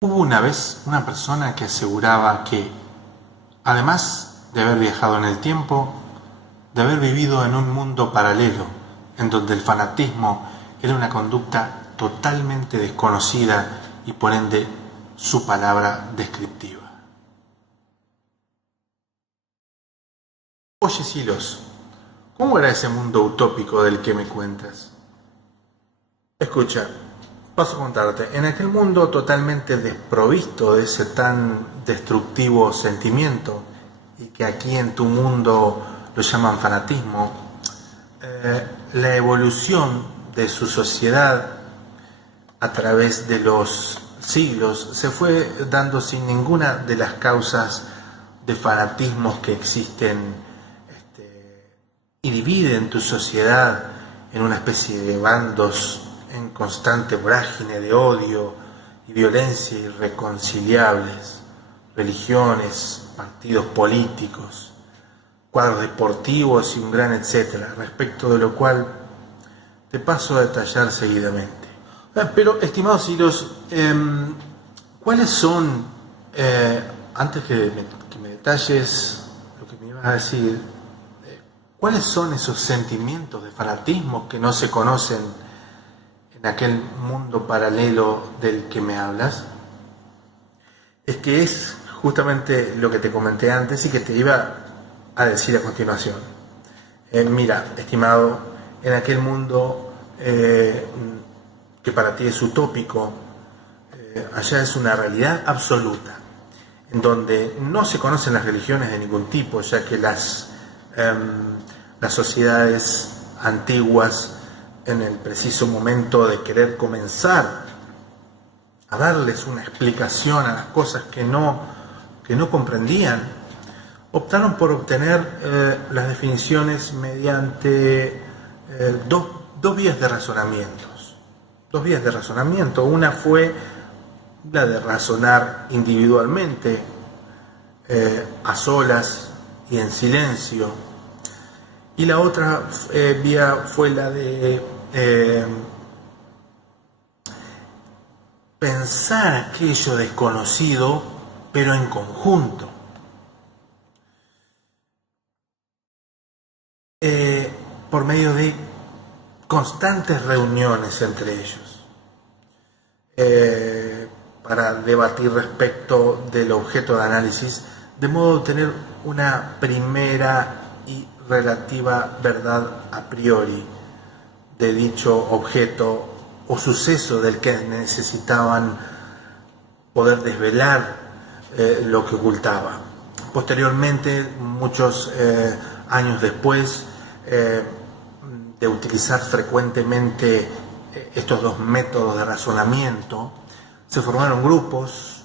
Hubo una vez una persona que aseguraba que, además de haber viajado en el tiempo, de haber vivido en un mundo paralelo, en donde el fanatismo era una conducta totalmente desconocida y por ende su palabra descriptiva. Oye, Silos, ¿cómo era ese mundo utópico del que me cuentas? Escucha, paso a contarte. En aquel mundo totalmente desprovisto de ese tan destructivo sentimiento, y que aquí en tu mundo lo llaman fanatismo, la evolución de su sociedad a través de los siglos se fue dando sin ninguna de las causas de fanatismos que existen y dividen tu sociedad en una especie de bandos en constante vorágine de odio y violencia irreconciliables, religiones, partidos políticos, cuadros deportivos y un gran etcétera, respecto de lo cual te paso a detallar seguidamente. Pero, estimados Silos, ¿cuáles son, antes que me detalles lo que me ibas a decir, cuáles son esos sentimientos de fanatismo que no se conocen en aquel mundo paralelo del que me hablas? Es que es justamente lo que te comenté antes y que te iba a decir a continuación. Mira, estimado, en aquel mundo que para ti es utópico, allá es una realidad absoluta, en donde no se conocen las religiones de ningún tipo, ya que las sociedades antiguas, en el preciso momento de querer comenzar a darles una explicación a las cosas que no comprendían, optaron por obtener las definiciones mediante dos vías de razonamientos. Dos vías de razonamiento. Una fue la de razonar individualmente, a solas y en silencio, y la otra vía fue la de pensar aquello desconocido, pero en conjunto. Por medio de constantes reuniones entre ellos, para debatir respecto del objeto de análisis, de modo de obtener una primera y relativa verdad a priori de dicho objeto o suceso del que necesitaban poder desvelar lo que ocultaba. Posteriormente, muchos años después de utilizar frecuentemente estos dos métodos de razonamiento, se formaron grupos,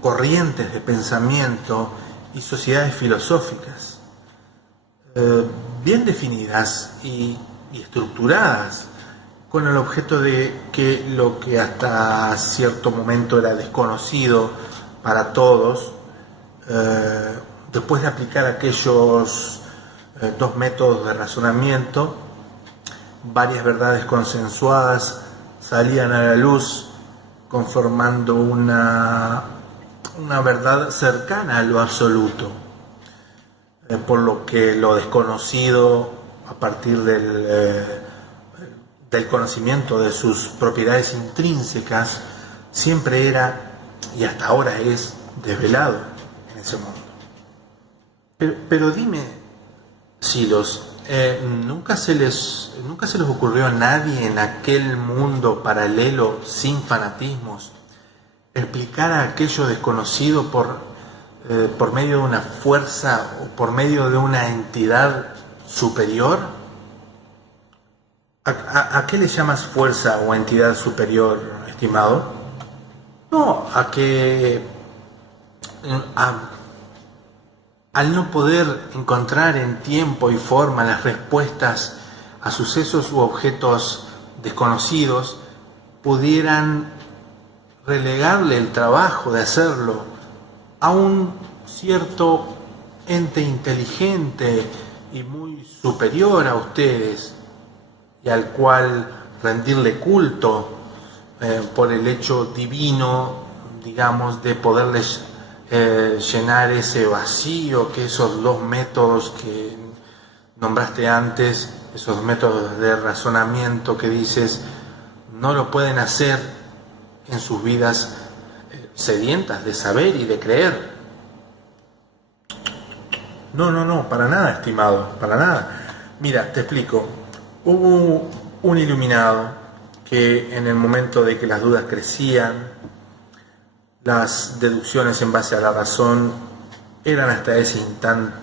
corrientes de pensamiento y sociedades filosóficas bien definidas y estructuradas, con el objeto de que lo que hasta cierto momento era desconocido para todos, después de aplicar aquellos dos métodos de razonamiento, varias verdades consensuadas salían a la luz, conformando una verdad cercana a lo absoluto, por lo que lo desconocido, a partir del conocimiento de sus propiedades intrínsecas, siempre era, y hasta ahora es, desvelado en ese mundo. Pero dime, Silos, ¿nunca se les ocurrió a nadie en aquel mundo paralelo, sin fanatismos, explicar a aquello desconocido por medio de una fuerza o por medio de una entidad superior? ¿A qué le llamas fuerza o entidad superior, estimado? No, a que al no poder encontrar en tiempo y forma las respuestas a sucesos u objetos desconocidos, pudieran relegarle el trabajo de hacerlo a un cierto ente inteligente y muy superior a ustedes, y al cual rendirle culto por el hecho divino digamos, de poderles llenar ese vacío que esos dos métodos que nombraste antes, esos métodos de razonamiento que dices, no lo pueden hacer en sus vidas sedientas de saber y de creer. No, para nada, estimado, para nada. Mira, te explico. Hubo un iluminado que en el momento de que las dudas crecían, las deducciones en base a la razón eran hasta ese instante,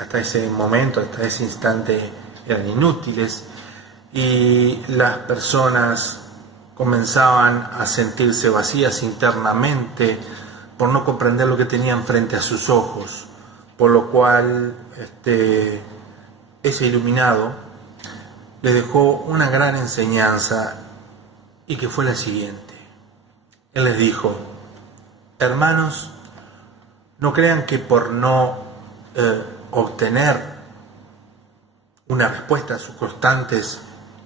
hasta ese momento, hasta ese instante eran inútiles, y las personas comenzaban a sentirse vacías internamente por no comprender lo que tenían frente a sus ojos, por lo cual ese iluminado les dejó una gran enseñanza, y que fue la siguiente. Él les dijo: hermanos, no crean que por no obtener una respuesta a sus constantes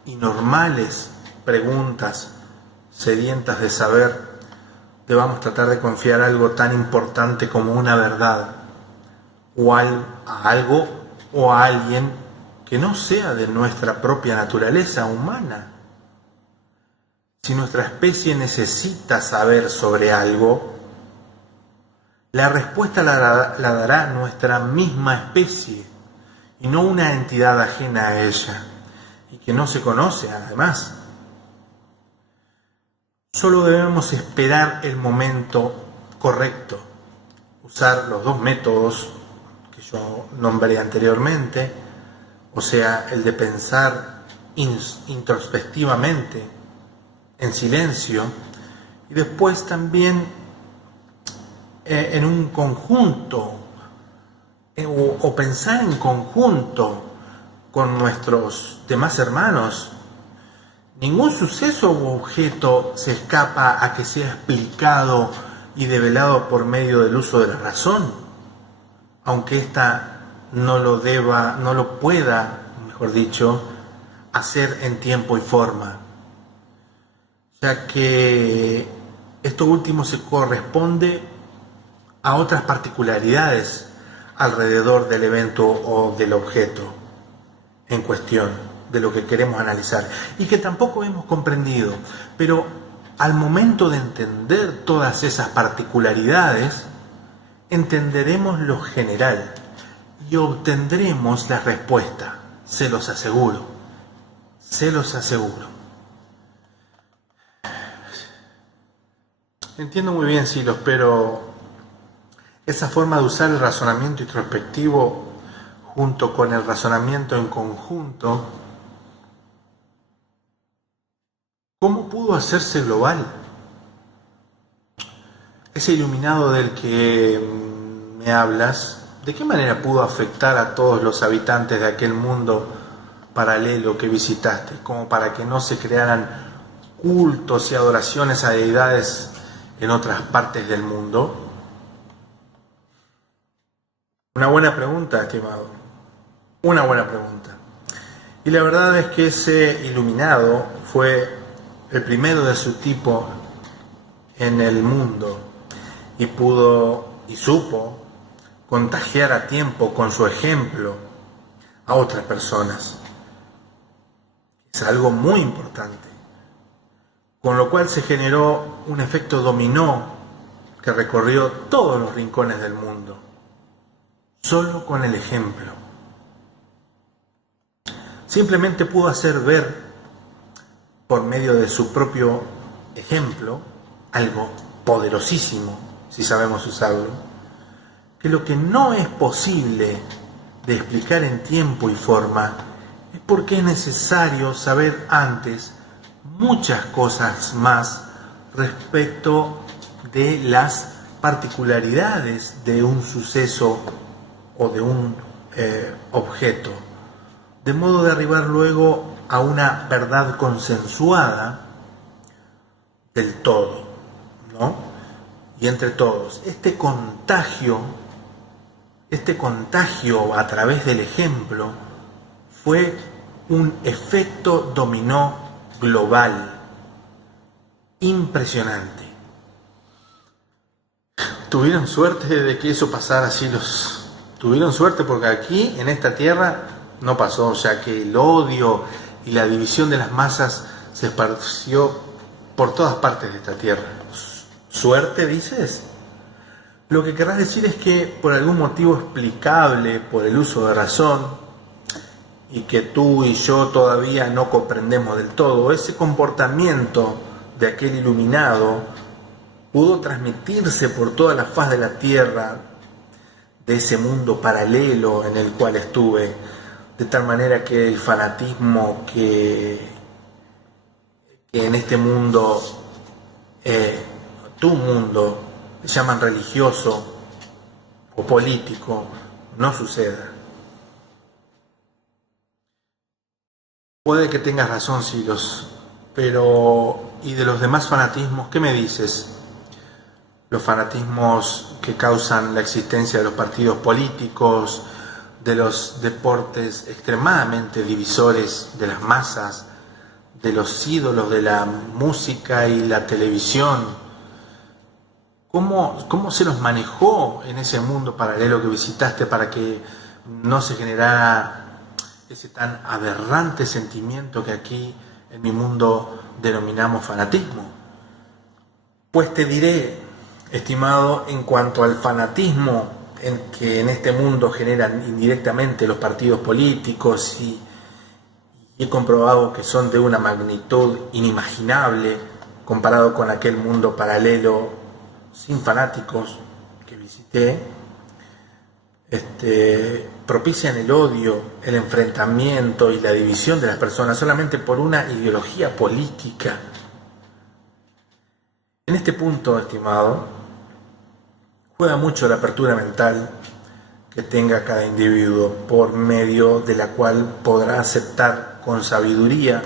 y normales preguntas sedientas de saber, debamos tratar de confiar algo tan importante como una verdad o a algo o a alguien que no sea de nuestra propia naturaleza humana. Si nuestra especie necesita saber sobre algo, la respuesta la dará nuestra misma especie y no una entidad ajena a ella y que no se conoce además. Solo debemos esperar el momento correcto, usar los dos métodos que yo nombré anteriormente, o sea, el de pensar introspectivamente, en silencio, y después también en un conjunto, o pensar en conjunto con nuestros demás hermanos. Ningún suceso u objeto se escapa a que sea explicado y develado por medio del uso de la razón, aunque ésta no lo pueda, mejor dicho, hacer en tiempo y forma, ya que esto último se corresponde a otras particularidades alrededor del evento o del objeto en cuestión, de lo que queremos analizar, y que tampoco hemos comprendido. Pero al momento de entender todas esas particularidades, entenderemos lo general y obtendremos la respuesta, se los aseguro, se los aseguro. Entiendo muy bien, Silos, pero esa forma de usar el razonamiento introspectivo junto con el razonamiento en conjunto, ¿cómo pudo hacerse global? Ese iluminado del que me hablas, ¿de qué manera pudo afectar a todos los habitantes de aquel mundo paralelo que visitaste, como para que no se crearan cultos y adoraciones a deidades en otras partes del mundo? Una buena pregunta, estimado. Una buena pregunta. Y la verdad es que ese iluminado fue el primero de su tipo en el mundo, y pudo y supo contagiar a tiempo con su ejemplo a otras personas. Es algo muy importante, con lo cual se generó un efecto dominó que recorrió todos los rincones del mundo, solo con el ejemplo. Simplemente pudo hacer ver, por medio de su propio ejemplo, algo poderosísimo, si sabemos usarlo, que lo que no es posible de explicar en tiempo y forma es porque es necesario saber antes muchas cosas más respecto de las particularidades de un suceso o de un objeto, de modo de arribar luego a una verdad consensuada del todo, ¿no? Y entre todos, este contagio a través del ejemplo fue un efecto dominó global impresionante. tuvieron suerte de que eso pasara así. Tuvieron suerte porque aquí, en esta tierra, no pasó. O sea que el odio y la división de las masas se esparció por todas partes de esta tierra. ¿Suerte, dices? Lo que querrás decir es que por algún motivo explicable, por el uso de razón, y que tú y yo todavía no comprendemos del todo, ese comportamiento de aquel iluminado pudo transmitirse por toda la faz de la tierra, de ese mundo paralelo en el cual estuve, de tal manera que el fanatismo que en este mundo, tu mundo, llaman religioso o político, no suceda. Puede que tengas razón, Silos, pero ¿y de los demás fanatismos qué me dices? Los fanatismos que causan la existencia de los partidos políticos, de los deportes extremadamente divisores de las masas, de los ídolos de la música y la televisión. ¿Cómo se los manejó en ese mundo paralelo que visitaste para que no se generara ese tan aberrante sentimiento que aquí en mi mundo denominamos fanatismo? Pues te diré, estimado, en cuanto al fanatismo que en este mundo generan indirectamente los partidos políticos, y he comprobado que son de una magnitud inimaginable comparado con aquel mundo paralelo sin fanáticos que visité, propician el odio, el enfrentamiento y la división de las personas solamente por una ideología política. En este punto, estimado, juega mucho la apertura mental que tenga cada individuo, por medio de la cual podrá aceptar con sabiduría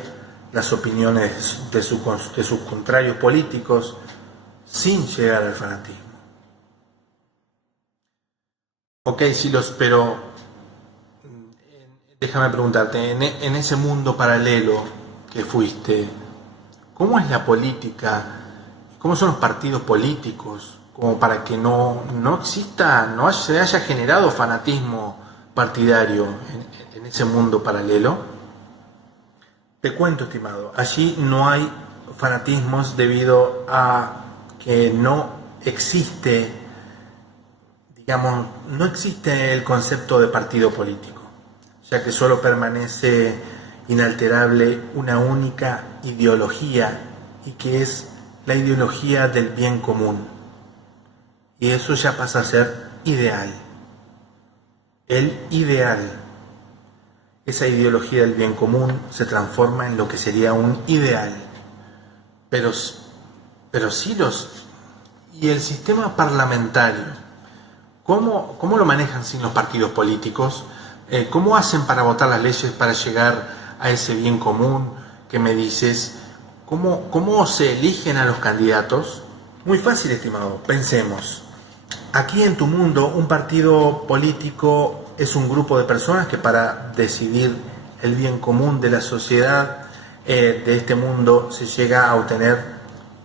las opiniones de sus contrarios políticos sin llegar al fanatismo. Ok, Silos, pero déjame preguntarte, en ese mundo paralelo que fuiste, ¿cómo es la política? ¿Cómo son los partidos políticos? Como para que no exista, no se haya generado fanatismo partidario en ese mundo paralelo. Te cuento, estimado, allí no hay fanatismos debido a que no existe, digamos, no existe el concepto de partido político, ya que solo permanece inalterable una única ideología, y que es la ideología del bien común. Y eso ya pasa a ser ideal. El ideal, esa ideología del bien común se transforma en lo que sería un ideal. Pero sí y el sistema parlamentario, ¿cómo lo manejan sin los partidos políticos? ¿Cómo hacen para votar las leyes para llegar a ese bien común que me dices? ¿Cómo se eligen a los candidatos? Muy fácil, estimado. Pensemos. Aquí en tu mundo, un partido político es un grupo de personas que, para decidir el bien común de la sociedad, de este mundo, se llega a obtener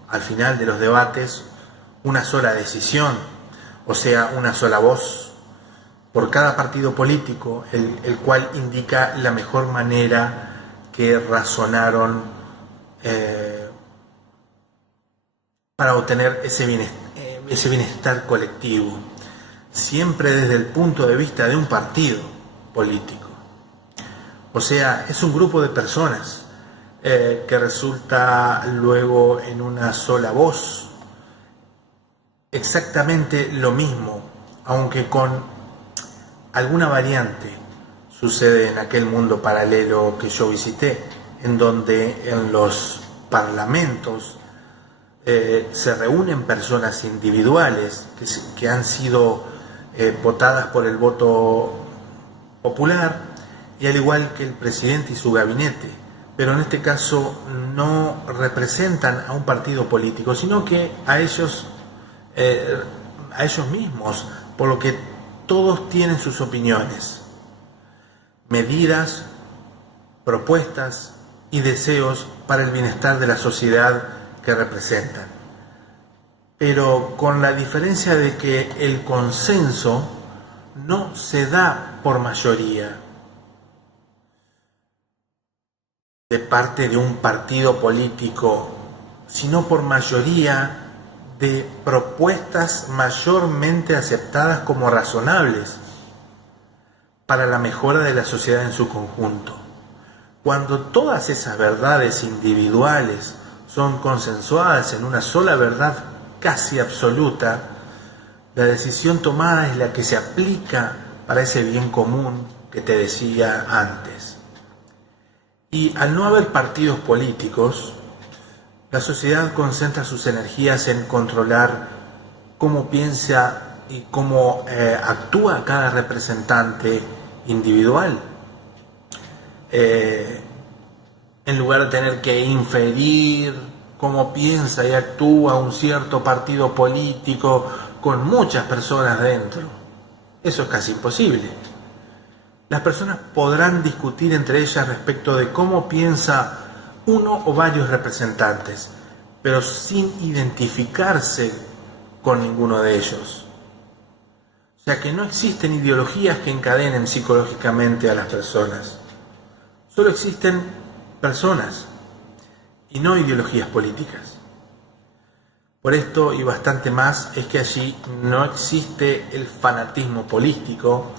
al final de los debates una sola decisión, o sea, una sola voz por cada partido político, el cual indica la mejor manera que razonaron para obtener ese bienestar colectivo, siempre desde el punto de vista de un partido político. O sea, es un grupo de personas que resulta luego en una sola voz, exactamente lo mismo, aunque con alguna variante. Sucede en aquel mundo paralelo que yo visité, en donde en los parlamentos se reúnen personas individuales que han sido votadas por el voto popular, y al igual que el presidente y su gabinete, pero en este caso no representan a un partido político, sino que a ellos mismos, por lo que todos tienen sus opiniones, medidas, propuestas y deseos para el bienestar de la sociedad que representan. pero con la diferencia de que el consenso no se da por mayoría de parte de un partido político, sino por mayoría de propuestas mayormente aceptadas como razonables para la mejora de la sociedad en su conjunto. Cuando todas esas verdades individuales son consensuadas en una sola verdad casi absoluta, la decisión tomada es la que se aplica para ese bien común que te decía antes. Y al no haber partidos políticos, la sociedad concentra sus energías en controlar cómo piensa y cómo actúa cada representante individual. En lugar de tener que inferir cómo piensa y actúa un cierto partido político con muchas personas dentro. Eso es casi imposible. Las personas podrán discutir entre ellas respecto de cómo piensa uno o varios representantes, pero sin identificarse con ninguno de ellos. O sea que no existen ideologías que encadenen psicológicamente a las personas. Solo existen personas y no ideologías políticas. Por esto y bastante más es que allí no existe el fanatismo político,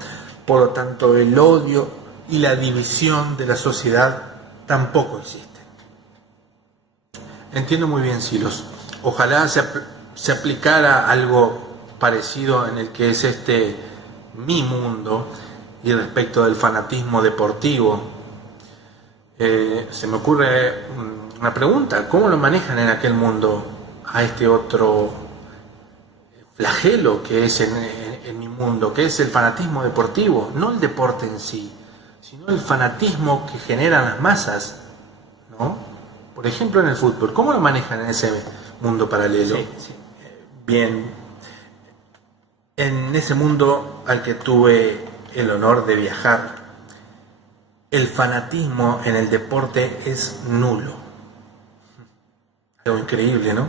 por lo tanto el odio y la división de la sociedad tampoco existen. Entiendo muy bien, Silos. Ojalá se aplicara algo parecido en el que es mi mundo y respecto del fanatismo deportivo. Se me ocurre una pregunta: ¿cómo lo manejan en aquel mundo a este otro flagelo que es en mi mundo, que es el fanatismo deportivo? No el deporte en sí, sino el fanatismo que generan las masas, ¿no? Por ejemplo, en el fútbol, ¿cómo lo manejan en ese mundo paralelo? Sí. Bien, en ese mundo al que tuve el honor de viajar, el fanatismo en el deporte es nulo. Algo increíble, ¿no?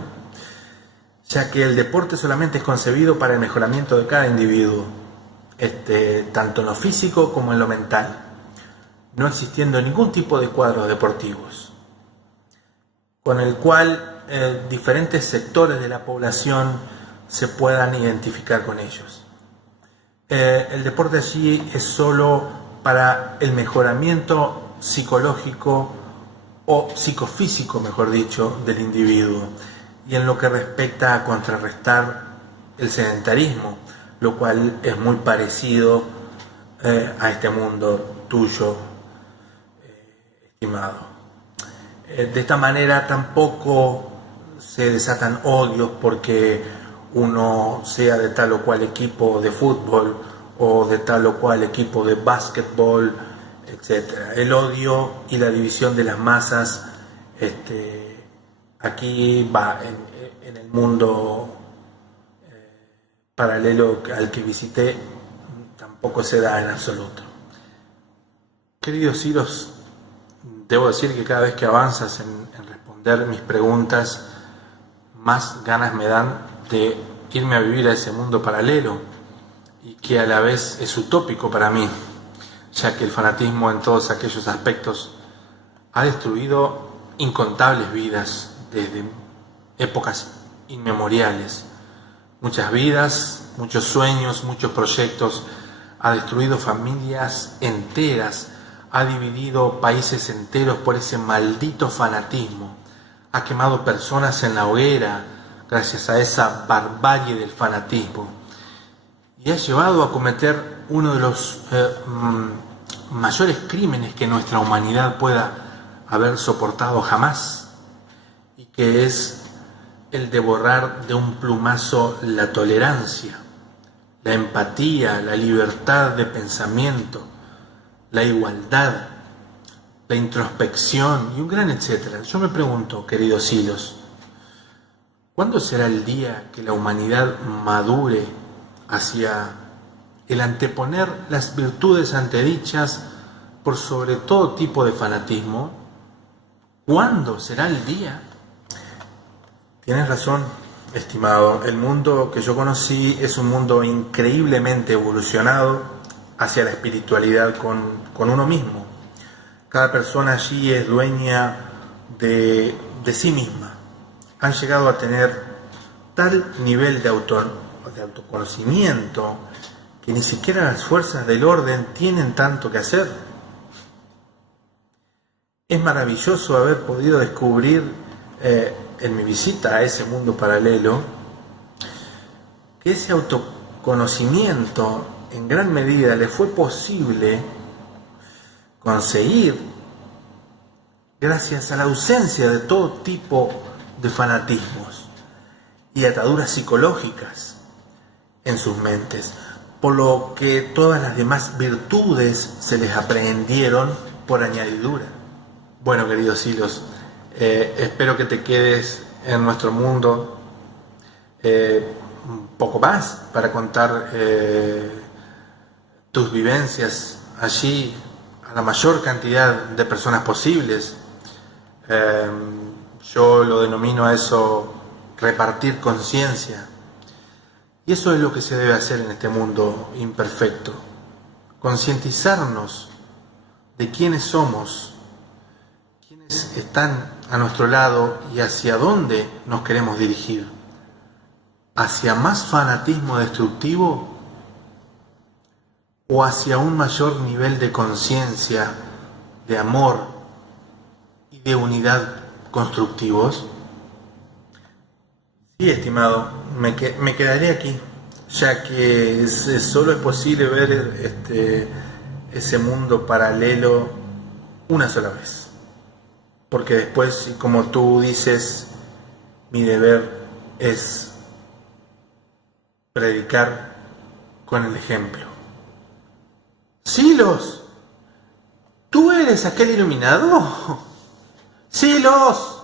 Ya que el deporte solamente es concebido para el mejoramiento de cada individuo, tanto en lo físico como en lo mental, no existiendo ningún tipo de cuadros deportivos, con el cual diferentes sectores de la población se puedan identificar con ellos. El deporte allí es solo para el mejoramiento psicológico o psicofísico, mejor dicho, del individuo, y en lo que respecta a contrarrestar el sedentarismo, lo cual es muy parecido a este mundo tuyo, estimado. De esta manera tampoco se desatan odios porque uno sea de tal o cual equipo de fútbol o de tal o cual equipo de básquetbol, etc. El odio y la división de las masas aquí va en el mundo paralelo al que visité, tampoco se da en absoluto. Queridos Silos, debo decir que cada vez que avanzas en responder mis preguntas, más ganas me dan de irme a vivir a ese mundo paralelo, y que a la vez es utópico para mí, ya que el fanatismo en todos aquellos aspectos ha destruido incontables vidas desde épocas inmemoriales. Muchas vidas, muchos sueños, muchos proyectos, ha destruido familias enteras, ha dividido países enteros por ese maldito fanatismo, ha quemado personas en la hoguera gracias a esa barbarie del fanatismo, y ha llevado a cometer uno de los mayores crímenes que nuestra humanidad pueda haber soportado jamás, y que es el de borrar de un plumazo la tolerancia, la empatía, la libertad de pensamiento, la igualdad, la introspección y un gran etcétera. Yo me pregunto, queridos Silos, ¿cuándo será el día que la humanidad madure hacia el anteponer las virtudes antedichas por sobre todo tipo de fanatismo? ¿Cuándo será el día? Tienes razón, estimado. El mundo que yo conocí es un mundo increíblemente evolucionado hacia la espiritualidad con uno mismo. Cada persona allí es dueña de sí misma. Han llegado a tener tal nivel de autoconocimiento que ni siquiera las fuerzas del orden tienen tanto que hacer. Es maravilloso haber podido descubrir en mi visita a ese mundo paralelo que ese autoconocimiento en gran medida le fue posible conseguir gracias a la ausencia de todo tipo de fanatismos y ataduras psicológicas en sus mentes, por lo que todas las demás virtudes se les aprehendieron por añadidura. Bueno, queridos hilos, espero que te quedes en nuestro mundo un poco más para contar tus vivencias allí a la mayor cantidad de personas posibles. Yo lo denomino a eso repartir conciencia. Y eso es lo que se debe hacer en este mundo imperfecto. Concientizarnos de quiénes somos, quiénes están a nuestro lado y hacia dónde nos queremos dirigir. ¿Hacia más fanatismo destructivo o hacia un mayor nivel de conciencia, de amor y de unidad constructivos? Sí, estimado, me quedaré aquí, ya que solo es posible ver ese mundo paralelo una sola vez. Porque después, como tú dices, mi deber es predicar con el ejemplo. ¡Silos! ¿Tú eres aquel iluminado? ¡Silos!